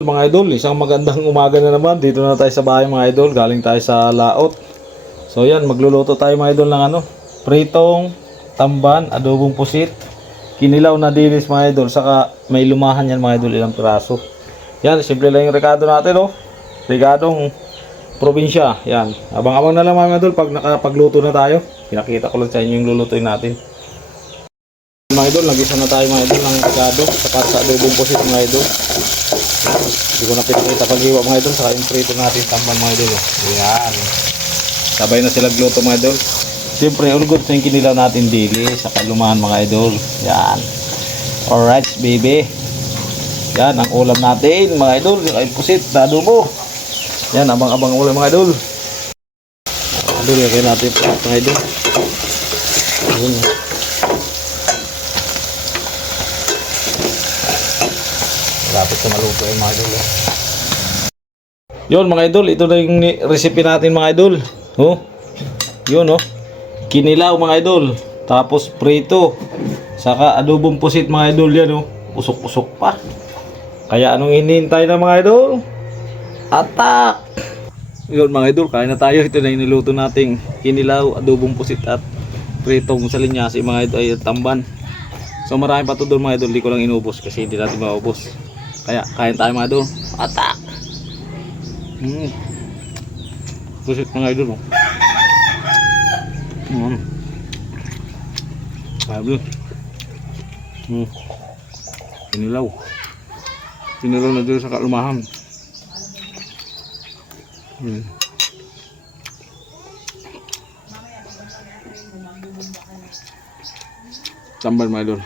Mga idol, isang magandang umaga na naman. Dito na tayo sa bahay mga idol. Galing tayo sa laot. So yan, magluluto tayo mga idol ng pritong tamban, adobong pusit, kinilaw na dilis mga idol. Saka may lumahan yan mga idol, ilang piraso. Yan, simple lang yung rekado natin Rekadong probinsya. Yan, abang-abang na lang mga idol pag nakapagluto na tayo. Pinakita ko lang sa inyo yung lulutuin natin. Mga idol, nag-isa na tayo mga idol ng rekado sapat sa adobong pusit mga idol. Hindi ko na pinakita paghiwa mga idol. Saka yung prito natin tamban mga idol. Ayan, sabay na sila gluto mga idol. Siyempre ulgot na yung kinilaw natin dili sa kalumahan mga idol. Yan, alright baby. Yan ang ulam natin mga idol. Yung pusit na adobo. Yan, abang-abang ulam mga idol. Idol, lagyan natin mga idol. Ayun. Lapit sa maluto yung mga idol. Yun mga idol, ito na yung recipe natin mga idol. Yun kinilaw mga idol. Tapos prito. Saka adobong pusit mga idol yan Usok-usok pa. Kaya anong hinihintay na mga idol? Atak! Yun mga idol, kain na tayo. Ito na yung niluto nating kinilaw, adobong pusit at pritong salinyasi mga idol ay tamban. So marami pa to doon mga idol. Hindi ko lang inubos kasi hindi natin maubos. Kaya kain tayo mga idol. Atak! Pusit mga idol Sabi kinilaw na dito sa kalumahan. Tamban mga idol.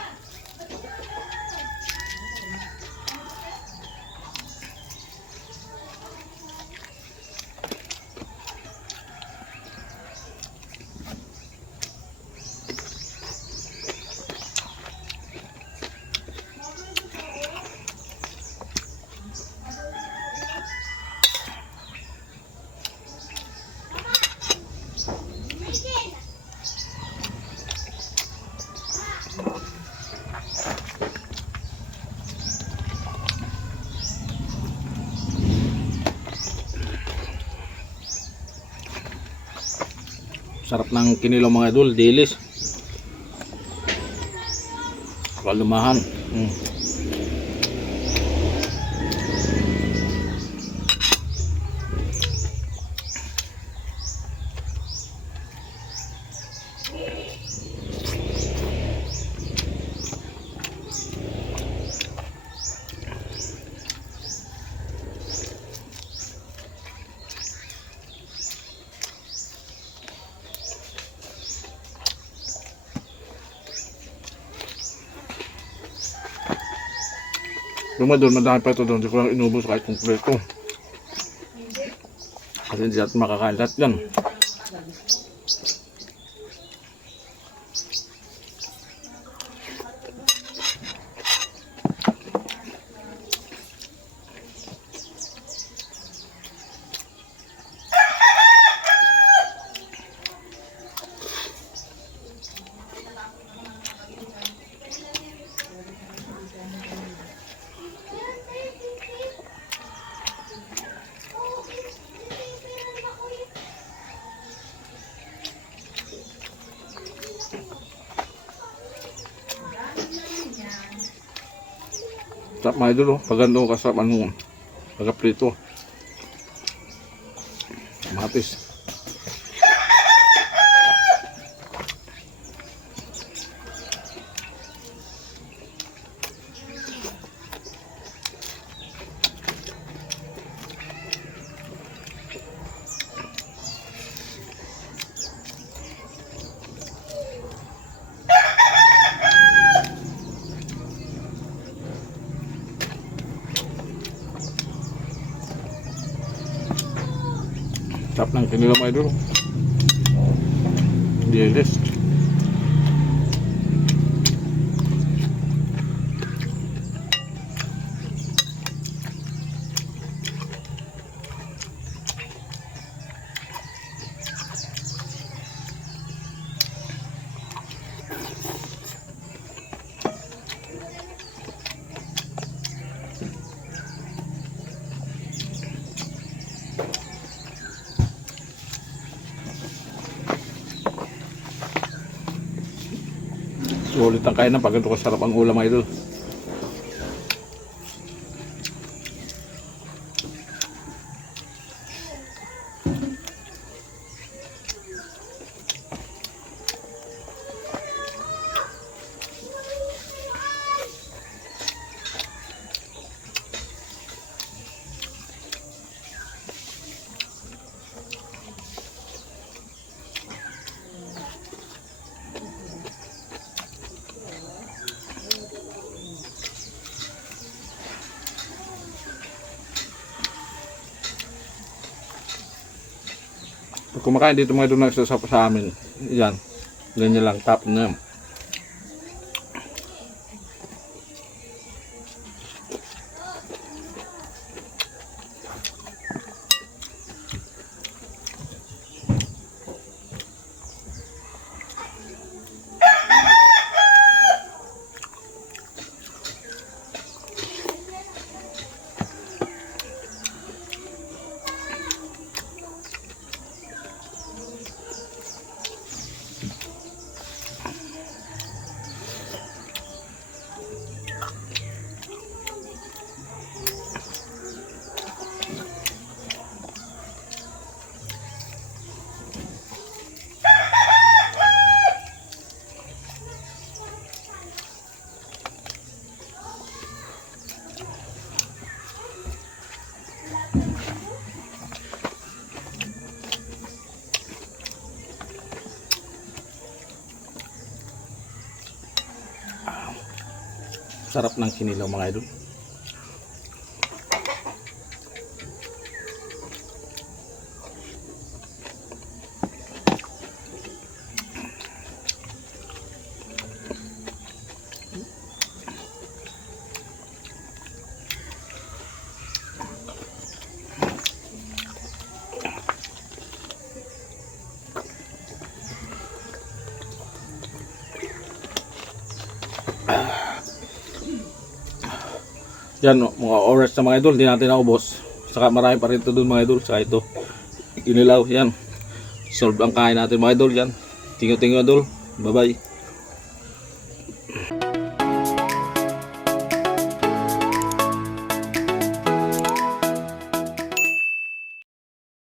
Sarap ng kinilaw mga idol, dilis. Kalumahan. Yung doon, madami pa ito doon. Hindi ko lang inubos kahit kumpleto. Kasi hindi natin makakain lahat yan. Sarap mga idol pagando kasarap pagkaprito. Matis. Sarap ng kinilaw mga idol. Dilis. Ulit ang kain na pag ito kasarap ang ulam mga idol. Pag kumakain dito mga idol nagsasap sa amin, yan, ganyan lang, tap na. Sarap ng kinilaw mga idol. Yan, mga oras na mga idol, hindi natin naubos. Saka marami pa rin ito dun mga idol. Saka ito, inilaw, yan. Solve ang kain natin mga idol, yan. Tingyo-tingyo idol, bye bye.